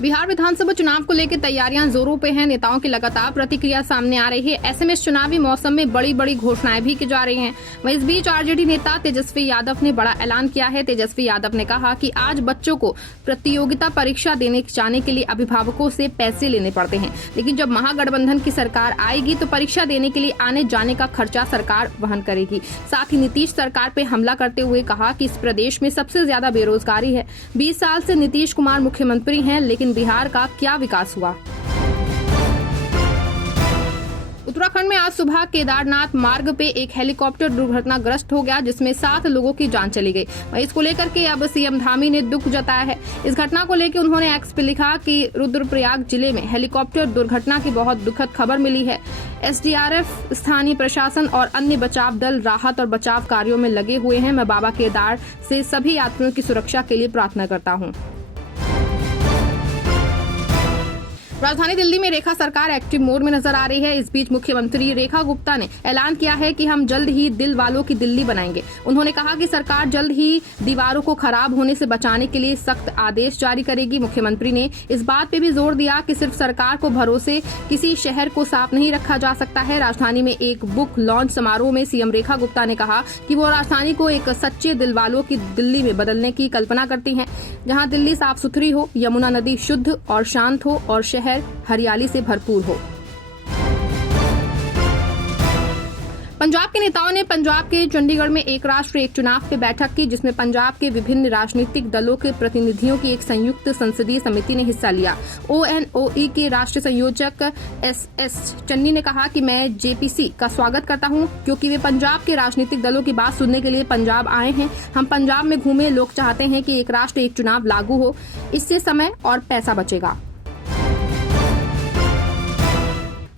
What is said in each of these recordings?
बिहार विधानसभा चुनाव को लेकर तैयारियां जोरों पे हैं। नेताओं की लगातार प्रतिक्रिया सामने आ रही है। ऐसे में इस चुनावी मौसम में बड़ी बड़ी घोषणाएं भी की जा रही हैं। वहीं इस बीच आरजेडी नेता तेजस्वी यादव ने बड़ा ऐलान किया है। तेजस्वी यादव ने कहा कि आज बच्चों को प्रतियोगिता परीक्षा देने जाने के लिए अभिभावकों से पैसे लेने पड़ते हैं, लेकिन जब महागठबंधन की सरकार आएगी तो परीक्षा देने के लिए आने जाने का खर्चा सरकार वहन करेगी। साथ ही नीतीश सरकार पे हमला करते हुए कहा कि इस प्रदेश में सबसे ज्यादा बेरोजगारी है। 20 साल से नीतीश कुमार मुख्यमंत्री हैं, लेकिन बिहार का क्या विकास हुआ। उत्तराखंड में आज सुबह केदारनाथ मार्ग पे एक हेलीकॉप्टर दुर्घटनाग्रस्त हो गया, जिसमें 7 लोगों की जान चली गई। वहीं इसको लेकर के अब सीएम धामी ने दुख जताया है। इस घटना को लेकर उन्होंने एक्स पे लिखा कि रुद्रप्रयाग जिले में हेलीकॉप्टर दुर्घटना की बहुत दुखद खबर मिली है। एसडीआरएफ, स्थानीय प्रशासन और अन्य बचाव दल राहत और बचाव कार्यों में लगे हुए हैं। मैं बाबा केदार से सभी यात्रियों की सुरक्षा के लिए प्रार्थना करता हूँ। राजधानी दिल्ली में रेखा सरकार एक्टिव मोड में नजर आ रही है। इस बीच मुख्यमंत्री रेखा गुप्ता ने ऐलान किया है कि हम जल्द ही दिल वालों की दिल्ली बनाएंगे। उन्होंने कहा कि सरकार जल्द ही दीवारों को खराब होने से बचाने के लिए सख्त आदेश जारी करेगी। मुख्यमंत्री ने इस बात पे भी जोर दिया कि सिर्फ सरकार को भरोसे किसी शहर को साफ नहीं रखा जा सकता है। राजधानी में एक बुक लॉन्च समारोह में सीएम रेखा गुप्ता ने कहा कि वो राजधानी को एक सच्चे दिल वालों की दिल्ली में बदलने की कल्पना करती हैं, जहां दिल्ली साफ सुथरी हो, यमुना नदी शुद्ध और शांत हो और शहर हरियाली से भरपूर हो। पंजाब के नेताओं ने पंजाब के चंडीगढ़ में एक राष्ट्र एक चुनाव पे बैठक की, जिसमें पंजाब के विभिन्न राजनीतिक दलों के प्रतिनिधियों की एक संयुक्त संसदीय समिति ने हिस्सा लिया। ONOE के राष्ट्रीय संयोजक SS चन्नी ने कहा कि मैं जेपीसी का स्वागत करता हूं, क्योंकि वे पंजाब के राजनीतिक दलों की बात सुनने के लिए पंजाब आए हैं। हम पंजाब में घूमे, लोग चाहते हैं कि एक राष्ट्र एक चुनाव लागू हो, इससे समय और पैसा बचेगा।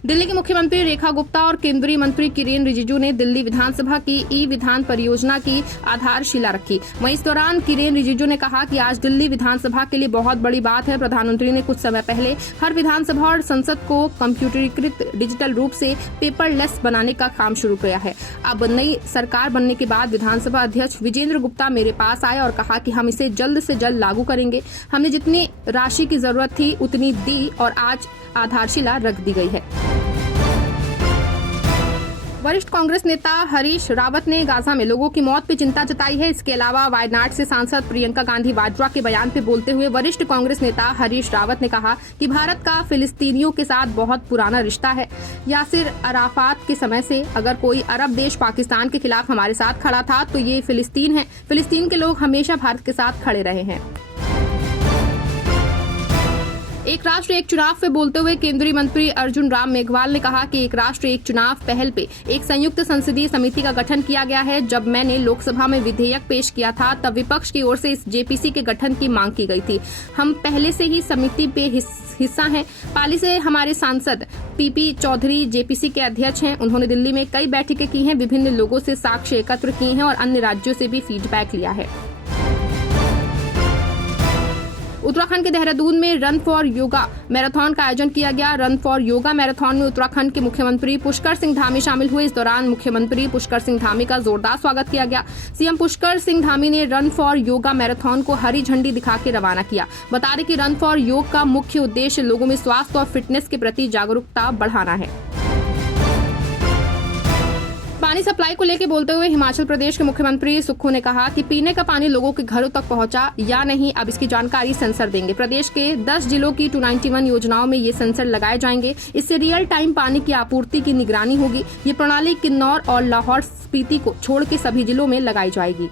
दिल्ली की मुख्यमंत्री रेखा गुप्ता और केंद्रीय मंत्री किरेन रिजिजू ने दिल्ली विधानसभा की ई-विधान परियोजना की आधारशिला रखी। वहीं इस दौरान किरेन रिजिजू ने कहा कि आज दिल्ली विधानसभा के लिए बहुत बड़ी बात है। प्रधानमंत्री ने कुछ समय पहले हर विधानसभा और संसद को कंप्यूटरीकृत डिजिटल रूप से पेपरलेस बनाने का काम शुरू किया है। अब नई सरकार बनने के बाद विधानसभा अध्यक्ष विजेंद्र गुप्ता मेरे पास आए और कहा कि हम इसे जल्द से जल्द लागू करेंगे। हमने जितनी राशि की जरूरत थी उतनी दी और आज आधारशिला रख दी गई है। वरिष्ठ कांग्रेस नेता हरीश रावत ने गाजा में लोगों की मौत पर चिंता जताई है। इसके अलावा वायनाड से सांसद प्रियंका गांधी वाड्रा के बयान पे बोलते हुए वरिष्ठ कांग्रेस नेता हरीश रावत ने कहा कि भारत का फिलिस्तीनियों के साथ बहुत पुराना रिश्ता है। यासिर अराफात के समय से अगर कोई अरब देश पाकिस्तान के खिलाफ हमारे साथ खड़ा था तो ये फिलिस्तीन है। फिलिस्तीन के लोग हमेशा भारत के साथ खड़े रहे हैं। एक राष्ट्र एक चुनाव पे बोलते हुए केंद्रीय मंत्री अर्जुन राम मेघवाल ने कहा कि एक राष्ट्र एक चुनाव पहल पे एक संयुक्त संसदीय समिति का गठन किया गया है। जब मैंने लोकसभा में विधेयक पेश किया था तब विपक्ष की ओर से इस जेपीसी के गठन की मांग की गई थी। हम पहले से ही समिति पे हिस्सा हैं। पाली से हमारे सांसद पीपी चौधरी जेपीसी के अध्यक्ष हैं। उन्होंने दिल्ली में कई बैठकें की हैं, विभिन्न लोगों से साक्ष्य एकत्र किए हैं और अन्य राज्यों से भी फीडबैक लिया है। उत्तराखंड के देहरादून में रन फॉर योगा मैराथन का आयोजन किया गया। रन फॉर योगा मैराथन में उत्तराखंड के मुख्यमंत्री पुष्कर सिंह धामी शामिल हुए। इस दौरान मुख्यमंत्री पुष्कर सिंह धामी का जोरदार स्वागत किया गया। सीएम पुष्कर सिंह धामी ने रन फॉर योगा मैराथन को हरी झंडी दिखा के रवाना किया। बता दें कि रन फॉर योग का मुख्य उद्देश्य लोगों में स्वास्थ्य और फिटनेस के प्रति जागरूकता बढ़ाना है। पानी सप्लाई को लेकर बोलते हुए हिमाचल प्रदेश के मुख्यमंत्री सुक्खू ने कहा कि पीने का पानी लोगों के घरों तक पहुंचा या नहीं, अब इसकी जानकारी सेंसर देंगे। प्रदेश के 10 जिलों की 291 योजनाओं में ये सेंसर लगाए जाएंगे। इससे रियल टाइम पानी की आपूर्ति की निगरानी होगी। ये प्रणाली किन्नौर और लाहौल स्पीति को छोड़ के सभी जिलों में लगाई जाएगी।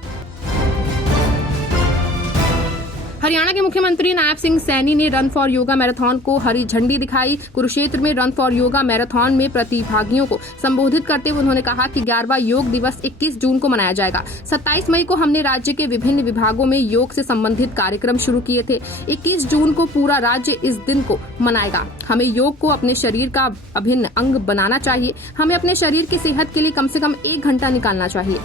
हरियाणा के मुख्यमंत्री नायब सिंह सैनी ने रन फॉर योगा मैराथन को हरी झंडी दिखाई। कुरुक्षेत्र में रन फॉर योगा मैराथन में प्रतिभागियों को संबोधित करते हुए उन्होंने कहा कि 11वां योग दिवस 21 जून को मनाया जाएगा। 27 मई को हमने राज्य के विभिन्न विभागों में योग से संबंधित कार्यक्रम शुरू किए थे। 21 जून को पूरा राज्य इस दिन को मनाएगा। हमें योग को अपने शरीर का अभिन्न अंग बनाना चाहिए। हमें अपने शरीर की सेहत के लिए कम से कम 1 घंटा निकालना चाहिए।